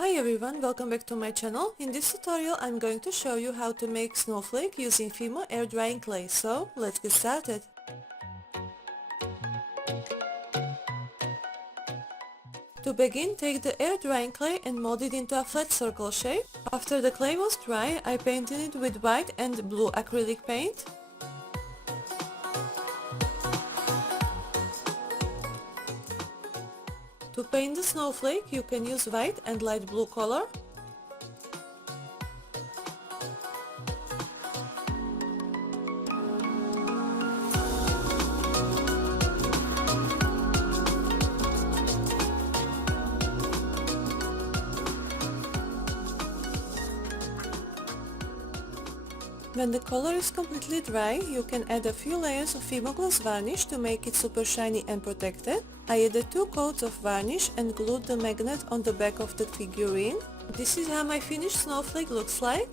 Hi everyone, welcome back to my channel. In this tutorial I'm going to show you how to make snowflake using Fimo air drying clay. So let's get started. To begin, take the air drying clay and mold it into a flat circle shape. After the clay was dry, I painted it with white and blue acrylic paint. To paint the snowflake, you can use white and light blue color. When the color is completely dry, you can add a few layers of Fimo gloss varnish to make it super shiny and protected. I added 2 coats of varnish and glued the magnet on the back of the figurine. This is how my finished snowflake looks like.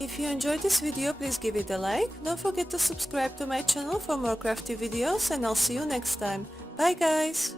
If you enjoyed this video, please give it a like. Don't forget to subscribe to my channel for more crafty videos, and I'll see you next time. Bye guys!